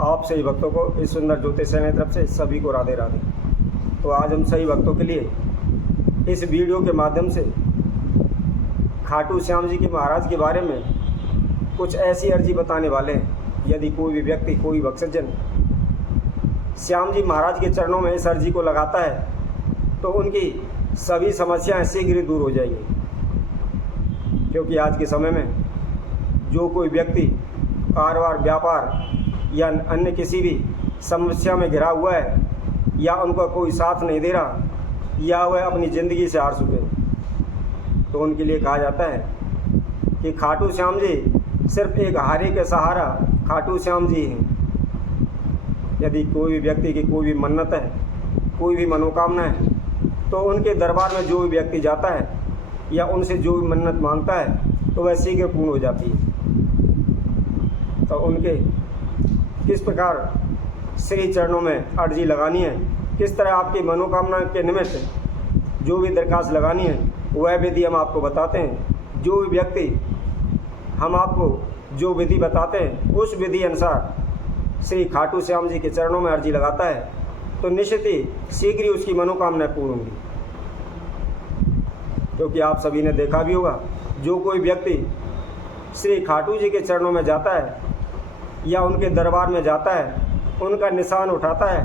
आप सही भक्तों को इस सुंदर ज्योतिष की तरफ से सभी को राधे राधे। तो आज हम सही भक्तों के लिए इस वीडियो के माध्यम से खाटू श्याम जी के महाराज के बारे में कुछ ऐसी अर्जी बताने वाले हैं। यदि कोई भी व्यक्ति, कोई भक्तजन श्याम जी महाराज के चरणों में इस अर्जी को लगाता है तो उनकी सभी समस्याएं शीघ्र दूर हो जाएंगी। क्योंकि आज के समय में जो कोई व्यक्ति कारोबार, व्यापार या अन्य किसी भी समस्या में घिरा हुआ है, या उनका कोई साथ नहीं दे रहा, या वह अपनी ज़िंदगी से हार चुके, तो उनके लिए कहा जाता है कि खाटू श्याम जी सिर्फ एक हारे के सहारा खाटू श्याम जी हैं। यदि कोई भी व्यक्ति की कोई भी मन्नत है, कोई भी मनोकामना है, तो उनके दरबार में जो भी व्यक्ति जाता है या उनसे जो भी मन्नत मांगता है तो वह शीघ्र पूर्ण हो जाती है। तो उनके किस प्रकार श्री चरणों में अर्जी लगानी है, किस तरह आपकी मनोकामना के निमित्त जो भी दरखास्त लगानी है, वह विधि हम आपको बताते हैं। जो भी व्यक्ति हम आपको जो विधि बताते हैं उस विधि अनुसार श्री खाटू श्याम जी के चरणों में अर्जी लगाता है तो निश्चित ही शीघ्र ही उसकी मनोकामनाएं पूर्ण होंगी। क्योंकि आप सभी ने देखा भी होगा, जो कोई व्यक्ति श्री खाटू जी के चरणों में जाता है या उनके दरबार में जाता है, उनका निशान उठाता है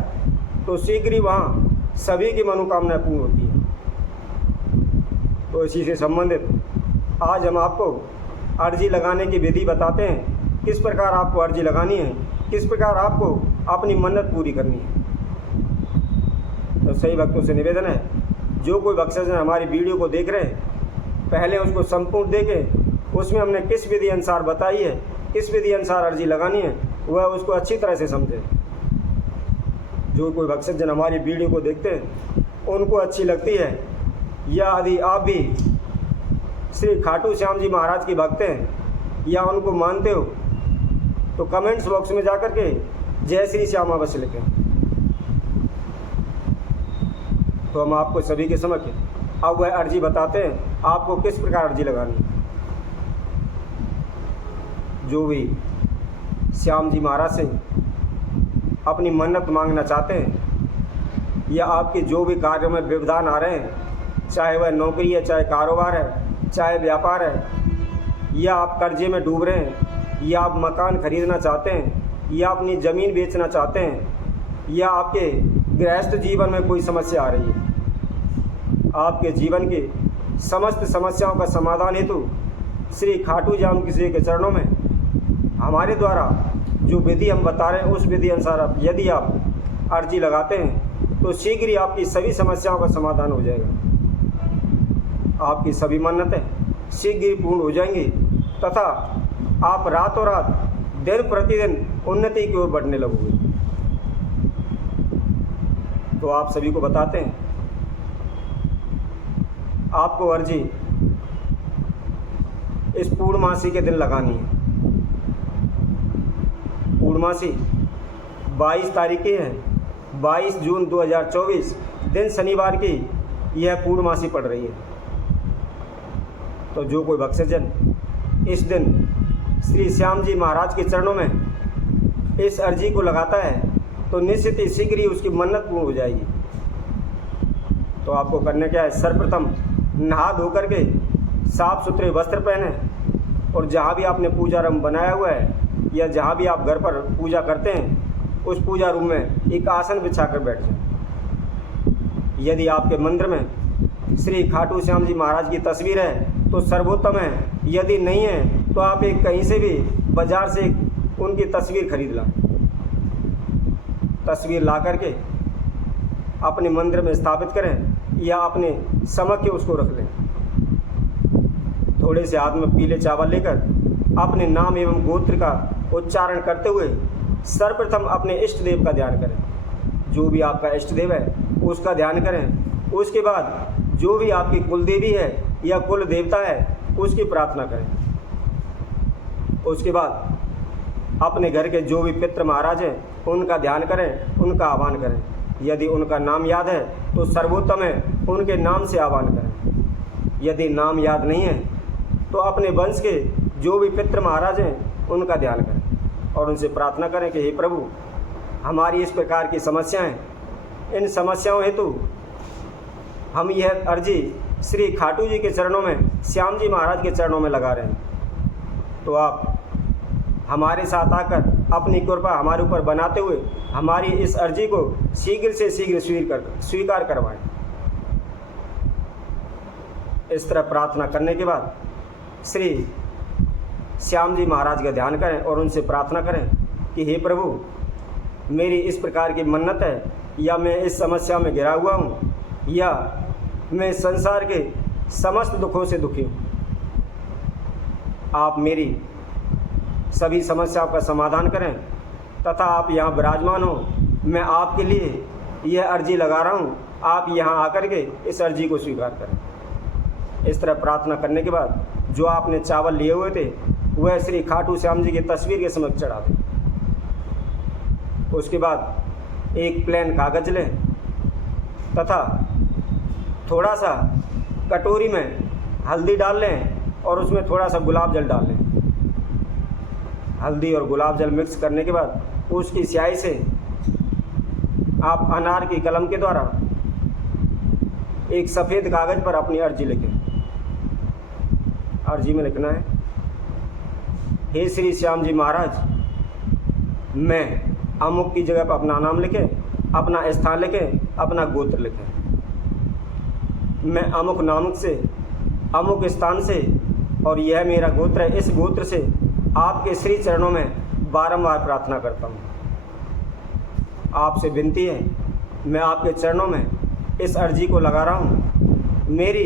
तो शीघ्र ही वहाँ सभी की मनोकामनाएं पूर्ण होती है। तो इसी से संबंधित आज हम आपको अर्जी लगाने की विधि बताते हैं। किस प्रकार आपको अर्जी लगानी है, किस प्रकार आपको अपनी मन्नत पूरी करनी है। तो सही भक्तों से निवेदन है, जो कोई भक्तजन हमारी वीडियो को देख रहे हैं, पहले उसको संपूर्ण देखे, उसमें हमने किस विधि अनुसार बताई है, किस विधि अनुसार अर्जी लगानी है, वह उसको अच्छी तरह से समझे। जो कोई भक्तजन हमारी वीडियो को देखते हैं, उनको अच्छी लगती है, या यदि आप भी श्री खाटू श्याम जी महाराज के भक्त हैं या उनको मानते हो, तो कमेंट्स बॉक्स में जाकर के जय श्री श्याम अवश्य लिखें। तो हम आपको सभी के समक्ष अब वह अर्जी बताते हैं, आपको किस प्रकार अर्जी लगानी है। जो भी श्याम जी महाराज से अपनी मन्नत मांगना चाहते हैं, या आपके जो भी कार्यों में व्यवधान आ रहे हैं, चाहे वह नौकरी है, चाहे कारोबार है, चाहे व्यापार है, या आप कर्जे में डूब रहे हैं, या आप मकान खरीदना चाहते हैं, या अपनी ज़मीन बेचना चाहते हैं, या आपके गृहस्थ जीवन में कोई समस्या आ रही है, आपके जीवन की समस्त समस्याओं का समाधान हेतु श्री खाटू श्याम जी के चरणों में हमारे द्वारा जो विधि हम बता रहे हैं उस विधि अनुसार यदि आप अर्जी लगाते हैं तो शीघ्र ही आपकी सभी समस्याओं का समाधान हो जाएगा। आपकी सभी मन्नतें शीघ्र ही पूर्ण हो जाएंगी तथा आप रातों रात, दिन प्रतिदिन उन्नति की ओर बढ़ने लगोगे। तो आप सभी को बताते हैं, आपको अर्जी इस पूर्णमासी के दिन लगानी है। पूर्णमासी 22 तारीख की है, 22 जून 2024 दिन शनिवार की यह पूर्णमासी पड़ रही है। तो जो कोई भक्तजन इस दिन श्री श्याम जी महाराज के चरणों में इस अर्जी को लगाता है तो निश्चित ही शीघ्र ही उसकी मन्नत पूर्ण हो जाएगी। तो आपको करने क्या है, सर्वप्रथम नहा धो करके साफ सुथरे वस्त्र पहने, और जहाँ भी आपने पूजा रूम बनाया हुआ है या जहाँ भी आप घर पर पूजा करते हैं उस पूजा रूम में एक आसन बिछाकर बैठ जाए। यदि आपके मंदिर में श्री खाटू श्याम जी महाराज की तस्वीर है तो सर्वोत्तम है, यदि नहीं है तो आप एक कहीं से भी बाजार से उनकी तस्वीर खरीद लाएं। तस्वीर ला करके अपने मंदिर में स्थापित करें या अपने समक्ष उसको रख लें। थोड़े से हाथ में पीले चावल लेकर अपने नाम एवं गोत्र का उच्चारण करते हुए सर्वप्रथम अपने इष्ट देव का ध्यान करें। जो भी आपका इष्ट देव है उसका ध्यान करें। उसके बाद जो भी आपकी कुल देवी है या कुल देवता है उसकी प्रार्थना करें। उसके बाद अपने घर के जो भी पितृ महाराज हैं उनका ध्यान करें, उनका आह्वान करें। यदि उनका नाम याद है तो सर्वोत्तम है, उनके नाम से आह्वान करें। यदि नाम याद नहीं है तो अपने वंश के जो भी पितृ महाराज हैं उनका ध्यान करें। और उनसे प्रार्थना करें कि हे प्रभु, हमारी इस प्रकार की समस्याएं, इन समस्याओं हेतु हम यह अर्जी श्री खाटू जी के चरणों में, श्याम जी महाराज के चरणों में लगा रहे हैं। तो आप हमारे साथ आकर अपनी कृपा हमारे ऊपर बनाते हुए हमारी इस अर्जी को शीघ्र से शीघ्र स्वीकार करवाएं। इस तरह प्रार्थना करने के बाद श्री श्याम जी महाराज का ध्यान करें और उनसे प्रार्थना करें कि हे प्रभु, मेरी इस प्रकार की मन्नत है, या मैं इस समस्या में घिरा हुआ हूँ, या मैं संसार के समस्त दुखों से दुखी हूँ। आप मेरी सभी समस्याओं का समाधान करें तथा आप यहाँ विराजमान हो। मैं आपके लिए यह अर्जी लगा रहा हूँ, आप यहाँ आकर के इस अर्जी को स्वीकार करें। इस तरह प्रार्थना करने के बाद जो आपने चावल लिए हुए थे वह श्री खाटू श्याम जी की तस्वीर के समक्ष चढ़ा दें। उसके बाद एक प्लेन कागज लें तथा थोड़ा सा कटोरी में हल्दी डाल लें और उसमें थोड़ा सा गुलाब जल डाल लें। हल्दी और गुलाब जल मिक्स करने के बाद उसकी स्याही से आप अनार की कलम के द्वारा एक सफ़ेद कागज़ पर अपनी अर्जी लिखें। अर्जी में लिखना है, हे श्री श्याम जी महाराज, मैं अमुक की जगह पर अपना नाम लिखें, अपना स्थान लिखें, अपना गोत्र लिखें। मैं अमुक नामक से, अमुक स्थान से, और यह मेरा गोत्र है, इस गोत्र से आपके श्री चरणों में बारंबार प्रार्थना करता हूँ। आपसे विनती है, मैं आपके चरणों में इस अर्जी को लगा रहा हूँ। मेरी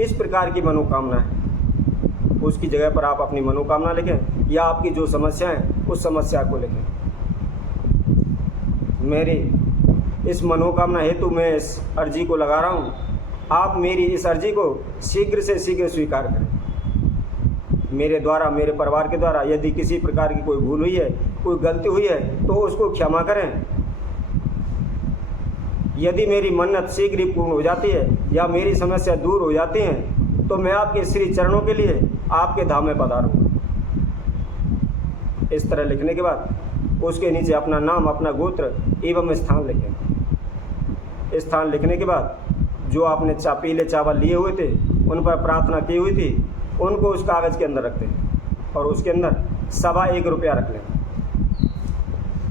इस प्रकार की मनोकामना है। उसकी जगह पर आप अपनी मनोकामना लिखें या आपकी जो समस्या है उस समस्या को लिखें। मेरी इस मनोकामना हेतु मैं इस अर्जी को लगा रहा हूँ। आप मेरी इस अर्जी को शीघ्र से शीघ्र स्वीकार करें। मेरे द्वारा, मेरे परिवार के द्वारा यदि किसी प्रकार की कोई भूल हुई है, कोई गलती हुई है, तो उसको क्षमा करें। यदि मेरी मन्नत शीघ्र ही पूर्ण हो जाती है या मेरी समस्या दूर हो जाती है तो मैं आपके श्री चरणों के लिए आपके धाम में पधारूंगा। इस तरह लिखने के बाद उसके नीचे अपना नाम, अपना गोत्र एवं स्थान लिखें। स्थान लिखने के बाद जो आपने पीले चावल लिए हुए थे, उन पर प्रार्थना की हुई थी, उनको उस कागज़ के अंदर रख दें और उसके अंदर ₹1.25 रुपया रख लें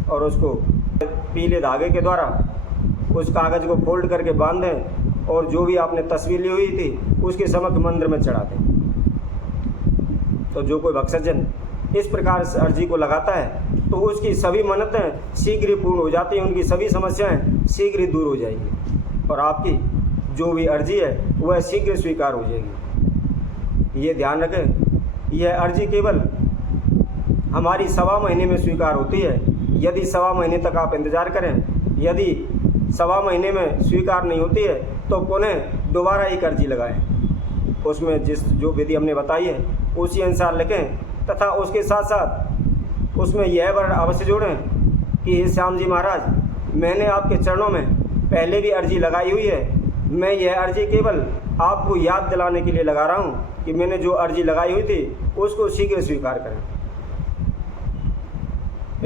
और उसको पीले धागे के द्वारा उस कागज़ को फोल्ड करके बांध दें और जो भी आपने तस्वीर ली हुई थी उसके समक्ष मंदिर में चढ़ा दें। तो जो कोई भक्तजन इस प्रकार से अर्जी को लगाता है तो उसकी सभी मन्नतें शीघ्र ही पूर्ण हो जाती हैं, उनकी सभी समस्याएं शीघ्र ही दूर हो जाएंगी और आपकी जो भी अर्जी है वह शीघ्र स्वीकार हो जाएगी। ये ध्यान रखें, यह अर्जी केवल हमारी 1.25 महीने में स्वीकार होती है। यदि 1.25 महीने तक आप इंतज़ार करें, यदि 1.25 महीने में स्वीकार नहीं होती है तो पुनः दोबारा एक अर्जी लगाएं। उसमें जो विधि हमने बताई है उसी अनुसार लिखें तथा उसके साथ साथ उसमें यह वर्ण अवश्य जोड़ें कि हे श्याम जी महाराज, मैंने आपके चरणों में पहले भी अर्जी लगाई हुई है। मैं यह अर्जी केवल आपको याद दिलाने के लिए लगा रहा हूँ कि मैंने जो अर्जी लगाई हुई थी उसको शीघ्र स्वीकार करें।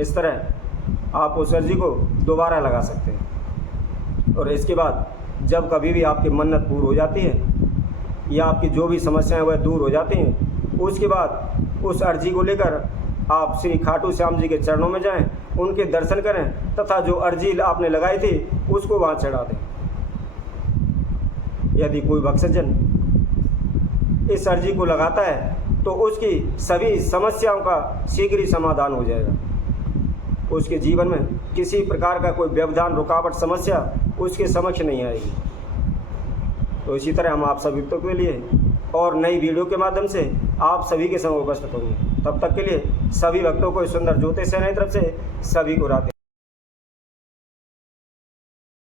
इस तरह आप उस अर्जी को दोबारा लगा सकते हैं और इसके बाद जब कभी भी आपकी मन्नत पूरी हो जाती है या आपकी जो भी समस्याएं वह दूर हो जाती हैं, उसके बाद उस अर्जी को लेकर आप श्री खाटू श्याम जी के चरणों में जाएं, उनके दर्शन करें तथा जो अर्जी आपने लगाई थी उसको वहाँ चढ़ा दें। यदि कोई भक्तजन इस अर्जी को लगाता है तो उसकी सभी समस्याओं का शीघ्र ही समाधान हो जाएगा। उसके जीवन में किसी प्रकार का कोई व्यवधान, रुकावट, समस्या उसके समक्ष नहीं आएगी। तो इसी तरह हम आप सभी भक्तों के लिए और नई वीडियो के माध्यम से आप सभी के समक्ष उपस्थित होंगे। तब तक के लिए सभी भक्तों को सुंदर ज्योतिष सेना की तरफ से सभी को राधे।